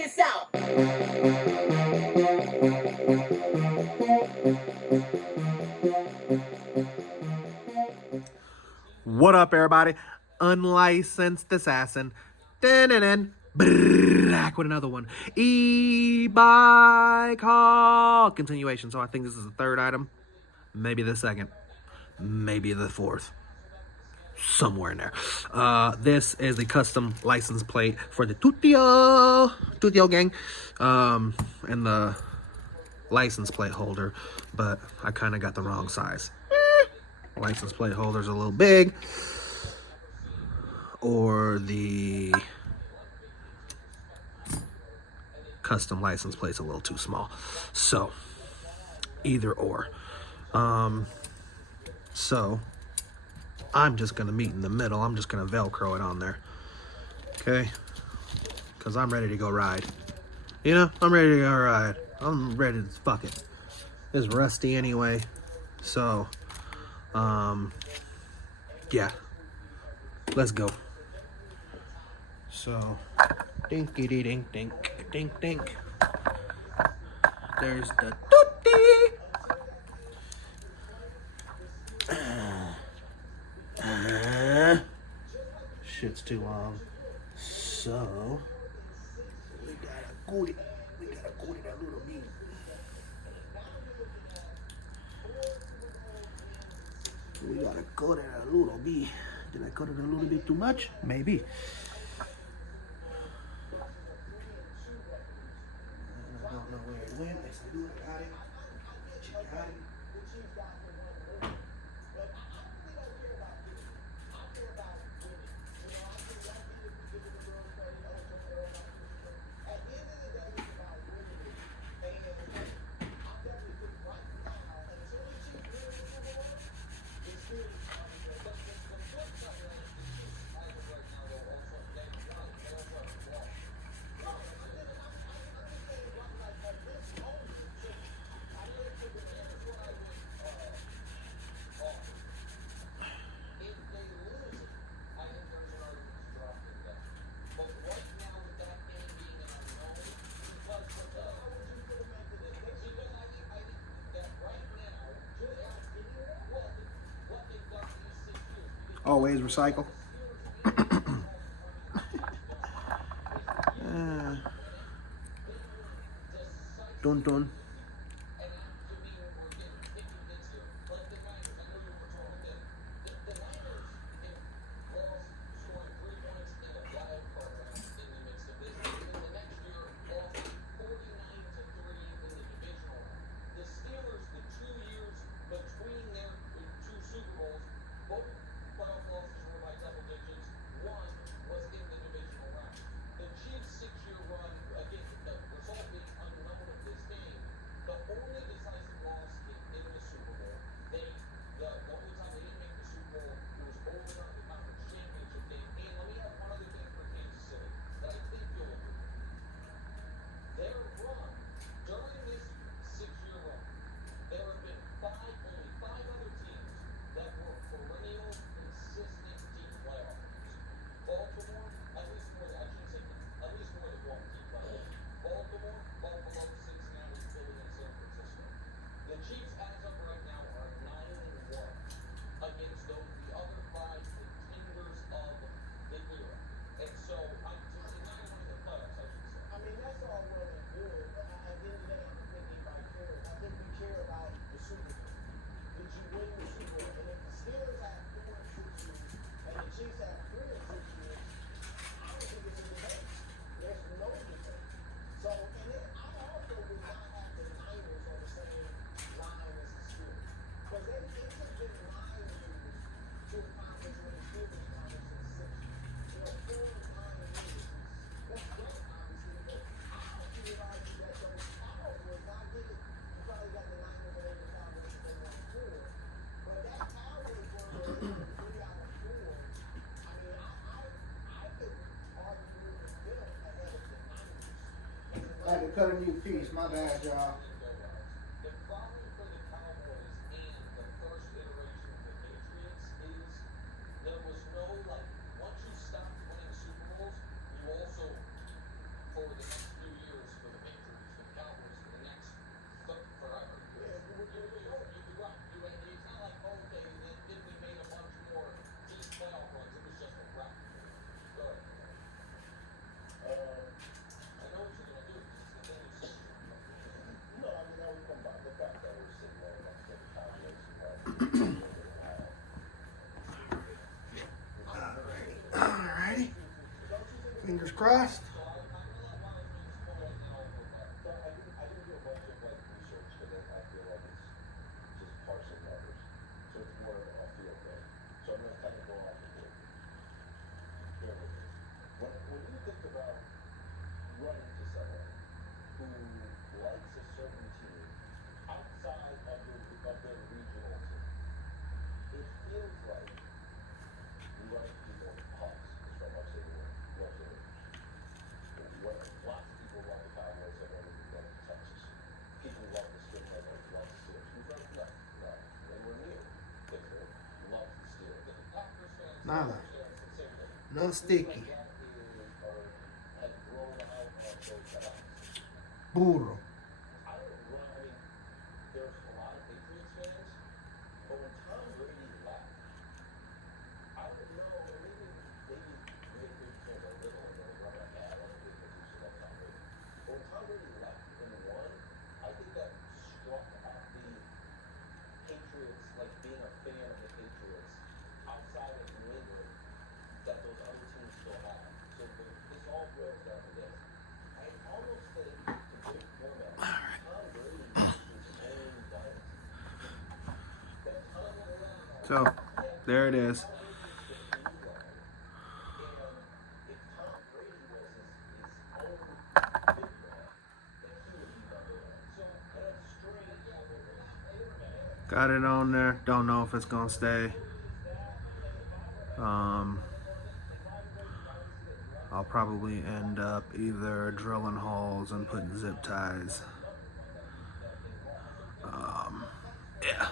this out. What up, everybody? Unlicensed assassin. Dun-dun-dun. Back with another one. E-bike haul continuation. So I think this is the third item, maybe the second, maybe the fourth, somewhere in there. This is the custom license plate for the Tutio gang, and the license plate holder, but I kind of got the wrong size. License plate holder's a little big, or the custom license plate's a little too small. So either or. So I'm just gonna meet in the middle. I'm just gonna Velcro it on there. Okay? Because I'm ready to go ride. You know, I'm ready to go ride. I'm ready to fuck it. It's rusty anyway. So, yeah. Let's go. So, dinky dee dink dink dink dink. There's the tootie. Shit's too long. So we gotta go to that little bit. We gotta go to that little bit. Did I cut it a little bit too much? Maybe. I don't know where it went. Yes, I do. I got it. She got it. Always recycle. Dun dun. I had to cut a new piece. My bad, y'all. crossed. Nada. No sticky. Burro. So, there it is. Got it on there. Don't know if it's gonna stay. I'll probably end up either drilling holes and putting zip ties. Yeah.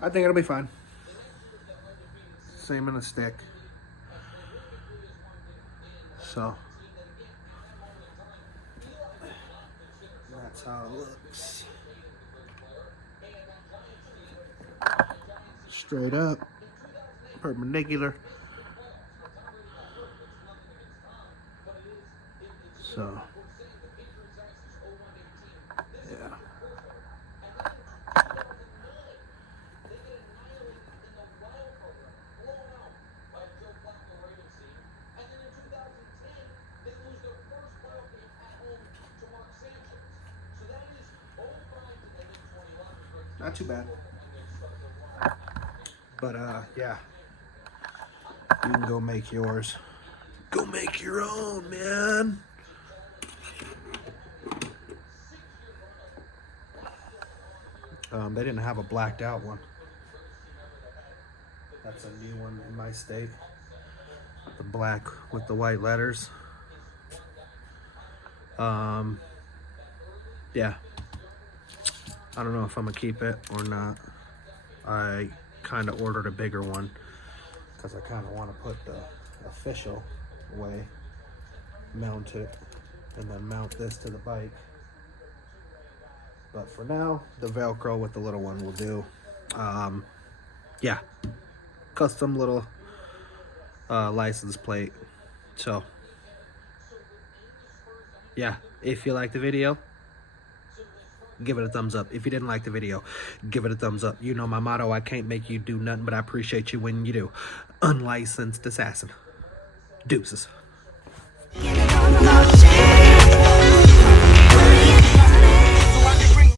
I think it'll be fine. Same in a stick. So that's how it looks. Straight up, perpendicular. So yeah. Not too bad. But yeah. You can go make yours. Go make your own, man. They didn't have a blacked out one. That's a new one in my state. The black with the white letters. Yeah. I don't know if I'm gonna keep it or not. I kind of ordered a bigger one because I kind of want to put the official way, mount it, and then mount this to the bike. But for now, the Velcro with the little one will do. Yeah, custom little license plate. So yeah, if you like the video, give it a thumbs up. If you didn't like the video, give it a thumbs up. You know my motto, I can't make you do nothing, but I appreciate you when you do. Unlicensed assassin. Deuces.